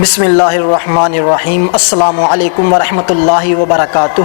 بسم اللہ الرحمن الرحیم۔ السلام علیکم ورحمۃ اللہ وبرکاتہ۔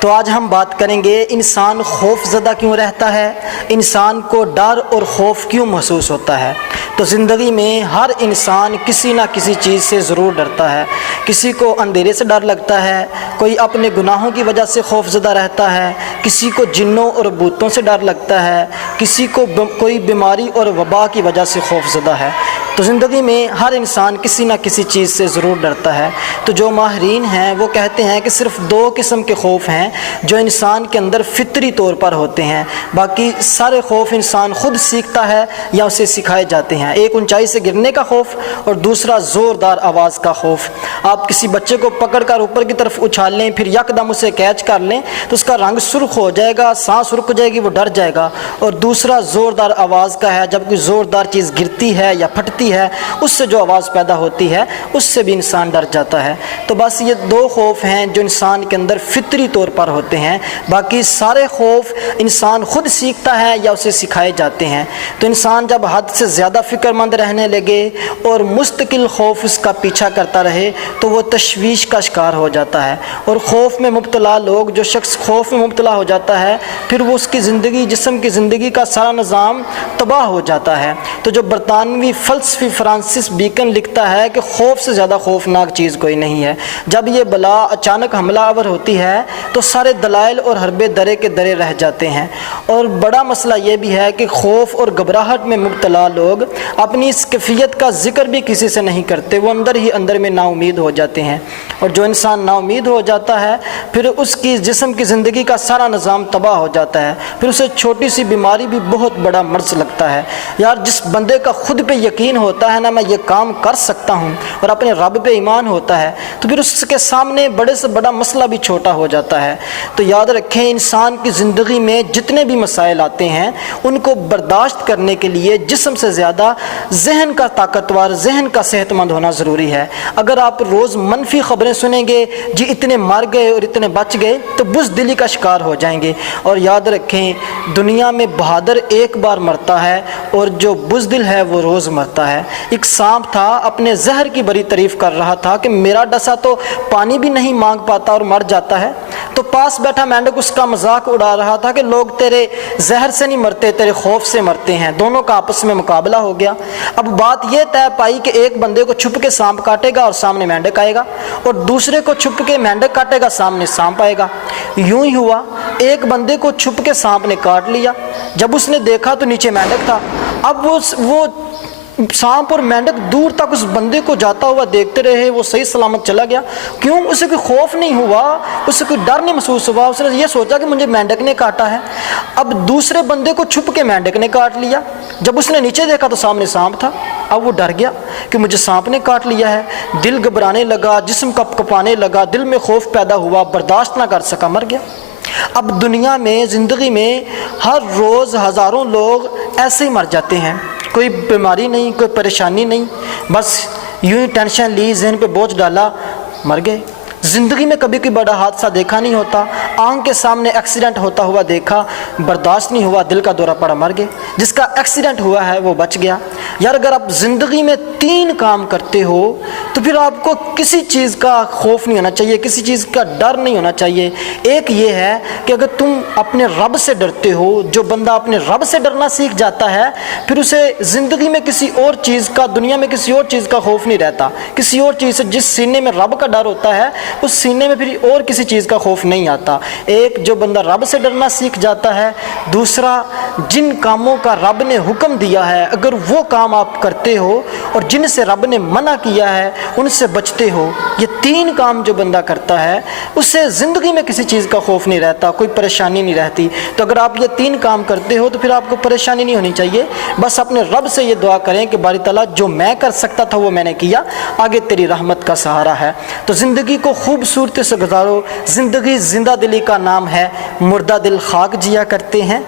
تو آج ہم بات کریں گے انسان خوف زدہ کیوں رہتا ہے، انسان کو ڈر اور خوف کیوں محسوس ہوتا ہے۔ تو زندگی میں ہر انسان کسی نہ کسی چیز سے ضرور ڈرتا ہے۔ کسی کو اندھیرے سے ڈر لگتا ہے، کوئی اپنے گناہوں کی وجہ سے خوف زدہ رہتا ہے، کسی کو جنوں اور بھوتوں سے ڈر لگتا ہے، کسی کو کوئی بیماری اور وبا کی وجہ سے خوف زدہ ہے۔ تو زندگی میں ہر انسان کسی نہ کسی چیز سے ضرور ڈرتا ہے۔ تو جو ماہرین ہیں وہ کہتے ہیں کہ صرف دو قسم کے خوف ہیں جو انسان کے اندر فطری طور پر ہوتے ہیں، باقی سارے خوف انسان خود سیکھتا ہے یا اسے سکھائے جاتے ہیں۔ ایک اونچائی سے گرنے کا خوف اور دوسرا زوردار آواز کا خوف۔ آپ کسی بچے کو پکڑ کر اوپر کی طرف اچھال لیں، پھر یکدم اسے کیچ کر لیں تو اس کا رنگ سرخ ہو جائے گا، سانس رک جائے گی، وہ ڈر جائے گا۔ اور دوسرا زوردار آواز کا ہے، جب کوئی زوردار چیز گرتی ہے یا پھٹتی ہے اس سے جو آواز پیدا ہوتی ہے اس سے بھی انسان ڈر جاتا ہے۔ تو بس یہ دو خوف ہیں جو انسان کے اندر فطری طور پر ہوتے ہیں، باقی سارے خوف انسان خود سیکھتا ہے یا اسے سکھائے جاتے ہیں۔ تو انسان جب حد سے زیادہ فکر مند رہنے لگے اور مستقل خوف اس کا پیچھا کرتا رہے تو وہ تشویش کا شکار ہو جاتا ہے۔ اور خوف میں مبتلا لوگ، جو شخص خوف میں مبتلا ہو جاتا ہے پھر وہ اس کی زندگی، جسم کی زندگی کا سارا نظام تباہ ہو جاتا ہے۔ تو جو برطانوی فلسفی فرانسس بیکن لکھتا ہے کہ خوف سے زیادہ خوفناک چیز کوئی نہیں ہے۔ جب یہ بلا اچانک حملہ آور ہوتی ہے تو سارے دلائل اور حربے درے کے درے رہ جاتے ہیں۔ اور بڑا مسئلہ یہ بھی ہے کہ خوف اور گھبراہٹ میں مبتلا لوگ اپنی اس کیفیت کا ذکر بھی کسی سے نہیں کرتے، وہ اندر ہی اندر میں نا امید ہو جاتے ہیں۔ اور جو انسان نا امید ہو جاتا ہے پھر اس کی جسم کی زندگی کا سارا نظام تباہ ہو جاتا ہے، پھر اسے چھوٹی سی بیماری بھی بہت بڑا مرض لگتا ہے۔ یار جس بندے کا خود پہ یقین ہوتا ہے نا میں یہ کام کر سکتا ہوں اور اپنے رب پہ ایمان ہوتا ہے تو پھر اس کے سامنے بڑے سے بڑا مسئلہ بھی چھوٹا ہو جاتا ہے۔ تو یاد رکھیں انسان کی زندگی میں جتنے بھی مسائل آتے ہیں ان کو برداشت کرنے کے لیے جسم سے زیادہ ذہن کا طاقتور، ذہن کا صحت مند ہونا ضروری ہے۔ اگر آپ روز منفی خبریں سنیں گے جی اتنے مر گئے اور اتنے بچ گئے تو بزدلی کا شکار ہو جائیں گے۔ اور یاد رکھیں دنیا میں بہادر ایک بار مرتا ہے اور جو بزدل ہے وہ روز مرتا ہے۔ ایک سانپ تھا، اپنے زہر کی بڑی تعریف کر رہا تھا کہ میرا ڈسا تو پانی بھی نہیں مانگ پاتا اور مر جاتا ہے۔ تو پاس بیٹھا مینڈک اس کا مذاق اڑا رہا تھا کہ لوگ تیرے زہر سے نہیں مرتے، تیرے خوف سے مرتے ہیں۔ دونوں کا آپس میں مقابلہ ہو گیا۔ اب بات یہ طے پائی کہ ایک بندے کو چھپ کے سانپ کاٹے گا اور سامنے مینڈک آئے گا، اور دوسرے کو چھپ کے مینڈک کاٹے گا، سامنے سانپ آئے گا۔ یوں ہی ہوا، ایک بندے کو چھپ کے سانپ نے کاٹ لیا، جب اس نے دیکھا تو نیچے مینڈک تھا۔ اب وہ سانپ اور مینڈک دور تک اس بندے کو جاتا ہوا دیکھتے رہے، وہ صحیح سلامت چلا گیا۔ کیوں؟ اسے کوئی خوف نہیں ہوا، اسے کوئی ڈر نہیں محسوس ہوا، اس نے یہ سوچا کہ مجھے مینڈک نے کاٹا ہے۔ اب دوسرے بندے کو چھپ کے مینڈک نے کاٹ لیا، جب اس نے نیچے دیکھا تو سامنے سانپ تھا۔ اب وہ ڈر گیا کہ مجھے سانپ نے کاٹ لیا ہے، دل گھبرانے لگا، جسم کپ کپانے لگا، دل میں خوف پیدا ہوا، برداشت نہ کر سکا، مر گیا۔ اب دنیا میں، زندگی میں ہر روز ہزاروں لوگ ایسے ہی مر جاتے ہیں، کوئی بیماری نہیں، کوئی پریشانی نہیں، بس یوں ہی ٹینشن لی، ذہن پہ بوجھ ڈالا، مر گئے۔ زندگی میں کبھی کوئی بڑا حادثہ دیکھا نہیں ہوتا، آنکھ کے سامنے ایکسیڈنٹ ہوتا ہوا دیکھا، برداشت نہیں ہوا، دل کا دورہ پڑا، مر گئے۔ جس کا ایکسیڈنٹ ہوا ہے وہ بچ گیا۔ یار اگر آپ زندگی میں 3 کام کرتے ہو تو پھر آپ کو کسی چیز کا خوف نہیں ہونا چاہیے، کسی چیز کا ڈر نہیں ہونا چاہیے۔ ایک یہ ہے کہ اگر تم اپنے رب سے ڈرتے ہو، جو بندہ اپنے رب سے ڈرنا سیکھ جاتا ہے پھر اسے زندگی میں کسی اور چیز کا، دنیا میں کسی اور چیز کا خوف نہیں رہتا۔ کسی اور چیز سے، جس سینے میں رب کا ڈر ہوتا ہے اس سینے میں پھر اور کسی چیز کا خوف نہیں آتا۔ ایک جو بندہ رب سے ڈرنا سیکھ جاتا ہے، دوسرا جن کاموں کا رب نے حکم دیا ہے اگر وہ کام آپ کرتے ہو اور جن سے رب نے منع کیا ہے ان سے بچتے ہو، یہ 3 کام جو بندہ کرتا ہے اس سے زندگی میں کسی چیز کا خوف نہیں رہتا، کوئی پریشانی نہیں رہتی۔ تو اگر آپ یہ 3 کام کرتے ہو تو پھر آپ کو پریشانی نہیں ہونی چاہیے۔ بس اپنے رب سے یہ دعا کریں کہ باری تعالیٰ جو میں کر سکتا تھا وہ میں نے کیا، آگے تیری رحمت کا سہارا ہے۔ تو زندگی کو خوبصورتی سے گزارو۔ زندگی زندہ دلی کا نام ہے، مردہ دل خاک جیا کرتے ہیں۔